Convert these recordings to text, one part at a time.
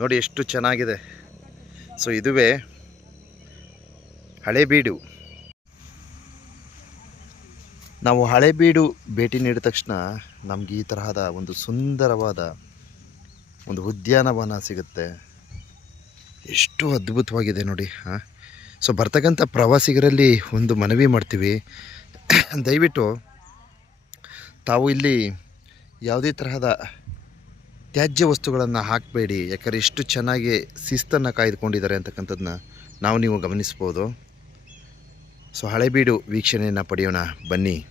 ನೋಡಿ ಎಷ್ಟು ಚೆನ್ನಾಗಿದೆ. ಸೊ ಇದುವೇ ಹಳೆಬೀಡು ನಾವು ಹಳೆಬೀಡು ಭೇಟಿ ನೀಡಿದ ತಕ್ಷಣ ನಮಗೆ ಈ ತರಹದ ಒಂದು ಸುಂದರವಾದ ಒಂದು ಉದ್ಯಾನವನ ಸಿಗುತ್ತೆ. ಎಷ್ಟು ಅದ್ಭುತವಾಗಿದೆ ನೋಡಿ, ಹಾಂ. ಸೊ ಬರ್ತಕ್ಕಂಥ ಪ್ರವಾಸಿಗರಲ್ಲಿ ಒಂದು ಮನವಿ ಮಾಡ್ತೀವಿ. ದಯವಿಟ್ಟು ತಾವು ಇಲ್ಲಿ ಯಾವುದೇ ತರಹದ ತ್ಯಾಜ್ಯ ವಸ್ತುಗಳನ್ನು ಹಾಕಬೇಡಿ. ಯಾಕಂದರೆ ಎಷ್ಟು ಚೆನ್ನಾಗಿ ಶಿಸ್ತನ್ನು ಕಾಯ್ದುಕೊಂಡಿದ್ದಾರೆ ಅಂತಕ್ಕಂಥದ್ದನ್ನ ನಾವು ನೀವು ಗಮನಿಸ್ಬೋದು. ಸೊ ಹಳೆಬೀಡು ವೀಕ್ಷಣೆಯನ್ನು ಪಡೆಯೋಣ. ಬನ್ನಿ.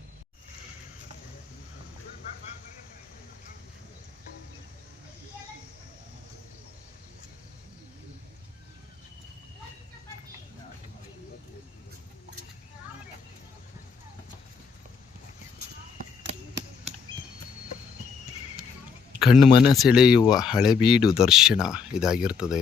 ಕಣ್ಣು ಮನ ಸೆಳೆಯುವ ಹಳೆಬೀಡು ದರ್ಶನ ಇದಾಗಿರ್ತದೆ.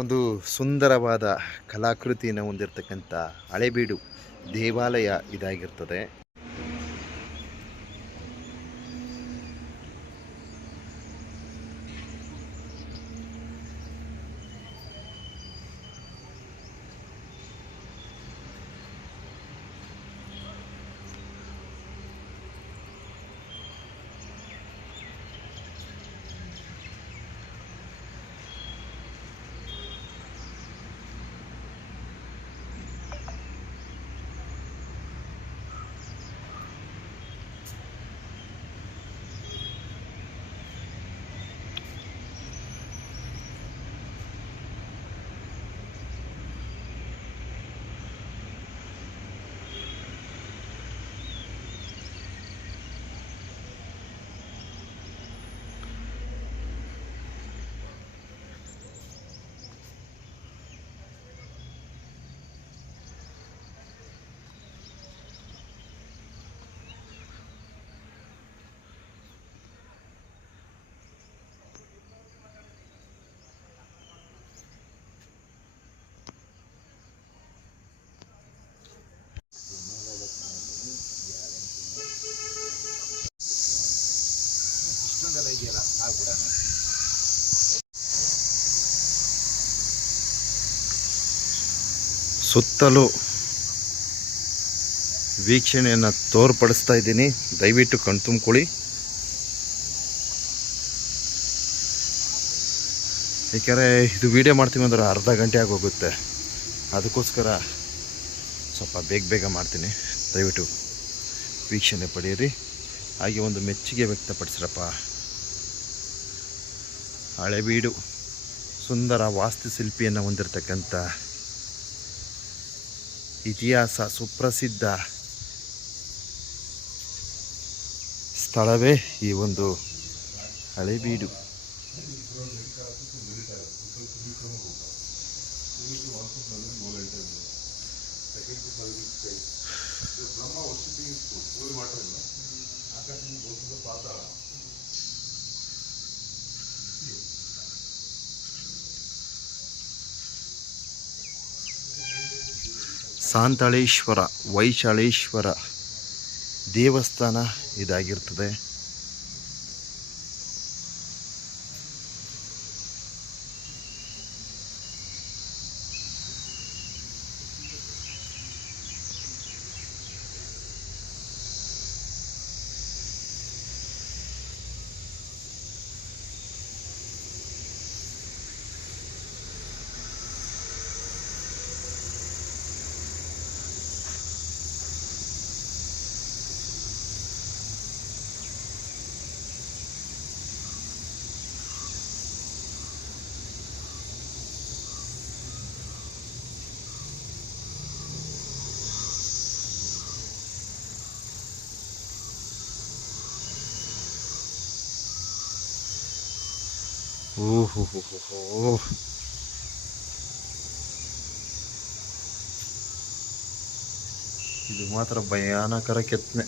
ಒಂದು ಸುಂದರವಾದ ಕಲಾಕೃತಿಯನ್ನು ಹೊಂದಿರತಕ್ಕಂಥ ಹಳೆಬೀಡು ದೇವಾಲಯ ಇದಾಗಿರ್ತದೆ. ಸುತ್ತಲೂ ವೀಕ್ಷಣೆಯನ್ನು ತೋರ್ಪಡಿಸ್ತಾ ಇದ್ದೀನಿ. ದಯವಿಟ್ಟು ಕಣ್ತುಂಬ್ಕೊಳ್ಳಿ ಏಕೆಂದರೆ ಇದು ವಿಡಿಯೋ ಮಾಡ್ತೀವಿ ಅಂದ್ರೆ ಅರ್ಧ ಗಂಟೆ ಆಗೋಗುತ್ತೆ. ಅದಕ್ಕೋಸ್ಕರ ಸ್ವಲ್ಪ ಬೇಗ ಬೇಗ ಮಾಡ್ತೀನಿ. ದಯವಿಟ್ಟು ವೀಕ್ಷಣೆ ಪಡೆಯಿರಿ. ಹಾಗೆ ಒಂದು ಮೆಚ್ಚುಗೆ ವ್ಯಕ್ತಪಡಿಸ್ರಪ್ಪ. ಹಳೆಬೀಡು ಸುಂದರ ವಾಸ್ತುಶಿಲ್ಪಿಯನ್ನು ಹೊಂದಿರತಕ್ಕಂಥ ಇತಿಹಾಸ ಸುಪ್ರಸಿದ್ಧ ಸ್ಥಳವೇ ಈ ಒಂದು ಹಳೆಬೀಡು. ಸಾಂತಳೇಶ್ವರ ವೈಶಾಳೇಶ್ವರ ದೇವಸ್ಥಾನ ಇದಾಗಿರ್ತದೆ. ओ हो कितने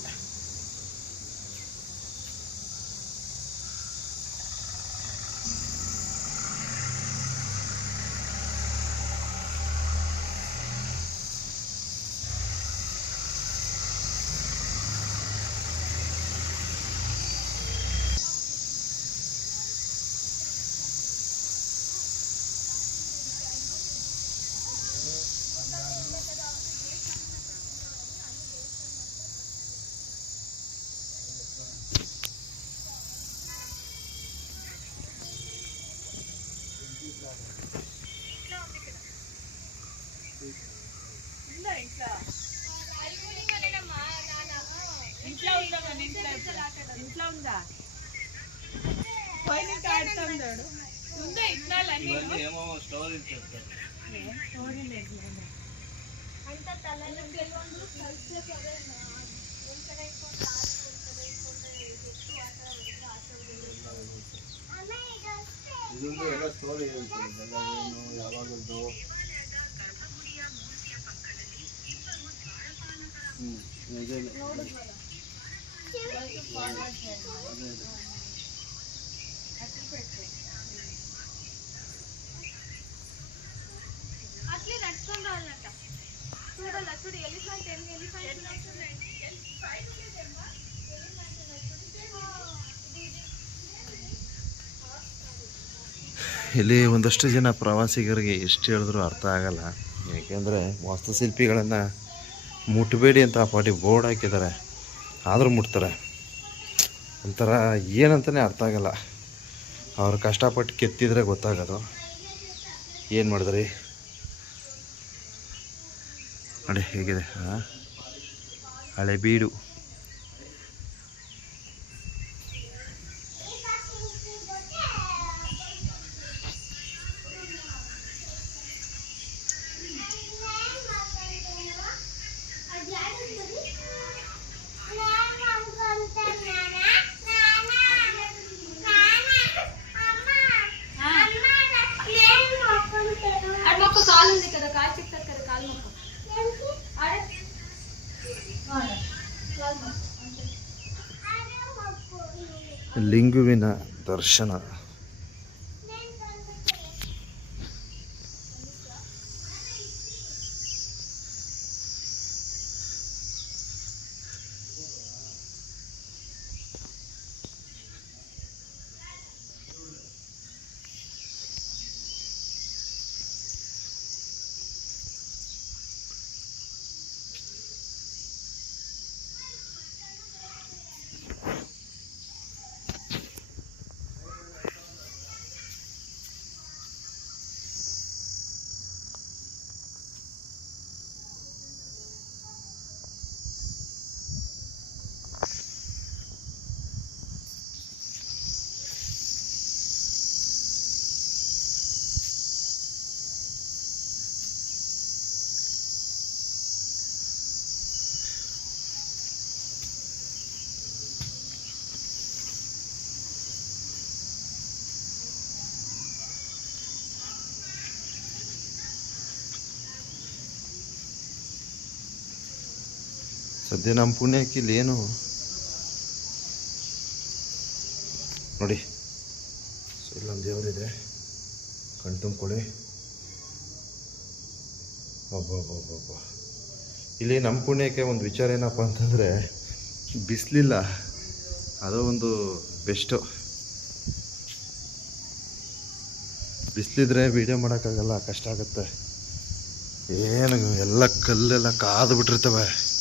ఆడుతున్నాడు ఉందా ఇంట్లో అన్నీ స్టోరీ లేదు ಇದೊಂದು ಎಲ್ಲ ಸ್ಟೋರಿ ಹೇಳ್ತೀನಿ ಎಲ್ಲ ಏನು ಯಾವಾಗದ್ದು ಹ್ಮ್ ಇದೆ ಇದೆ. ಅದೇ ಇದೆ. అట్లే నడుచుకొని రావాలట చూడాలి చూడు ఎలిఫెంట్ ఎలిఫెంట్ ಇಲ್ಲಿ ಒಂದಷ್ಟು ಜನ ಪ್ರವಾಸಿಗರಿಗೆ ಎಷ್ಟು ಹೇಳಿದ್ರು ಅರ್ಥ ಆಗಲ್ಲ ಏಕೆಂದರೆ ವಾಸ್ತುಶಿಲ್ಪಿಗಳನ್ನು ಮುಟ್ಟಬೇಡಿ ಅಂತ ಆ ಪಾಟಿ ಬೋರ್ಡ್ ಹಾಕಿದ್ದಾರೆ ಆದರೂ ಮುಟ್ತಾರೆ ಒಂಥರ ಏನಂತಲೇ ಅರ್ಥ ಆಗಲ್ಲ ಅವ್ರು ಕಷ್ಟಪಟ್ಟು ಕೆತ್ತಿದ್ರೆ ಗೊತ್ತಾಗೋದು. ಏನು ಮಾಡಿದ್ರಿ? ನೋಡಿ ಹೇಗಿದೆ ಹಳೆ ಬೀಡು. కాలు ఉంది కదా కాలు చెప్తారు కదా కాలు మొక్క ఆడ. ఆడ. కాలు ಸದ್ಯ ನಮ್ಮ ಪುಣ್ಯಕ್ಕೆ ಇಲ್ಲಿ ಏನು? ನೋಡಿ. ಸೊ ಇಲ್ಲೊಂದು ದೇವರಿದೆ. ಕಣ್ ತುಂಬ್ಕೊಳ್ಳಿ. ಒಬ್ಬ ಇಲ್ಲಿ ನಮ್ಮ ಪುಣ್ಯಕ್ಕೆ ಒಂದು ವಿಚಾರ ಏನಪ್ಪ ಅಂತಂದರೆ, ಬಿಸಿಲಿಲ್ಲ. ಅದು ಒಂದು ಬೆಸ್ಟು ಬಿಸಿಲಿದ್ರೆ ವೀಡಿಯೋ ಮಾಡೋಕ್ಕಾಗಲ್ಲ, ಕಷ್ಟ ಆಗುತ್ತೆ. ಏನು, ಎಲ್ಲ ಕಲ್ಲೆಲ್ಲ ಕಾದು ಬಿಟ್ಟಿರ್ತವೆ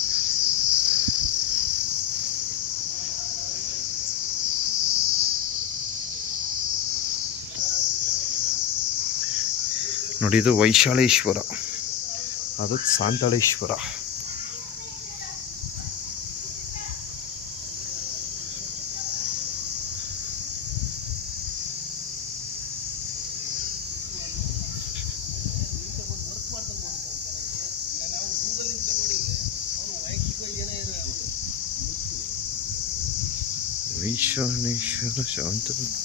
ಇದು ವೈಶಾಲೇಶ್ವರ. ಅದು ಸಾಂತಳೇಶ್ವರ. ವೈಶಾಲೇಶ್ವರ ಶಾಂತೇಶ್ವರ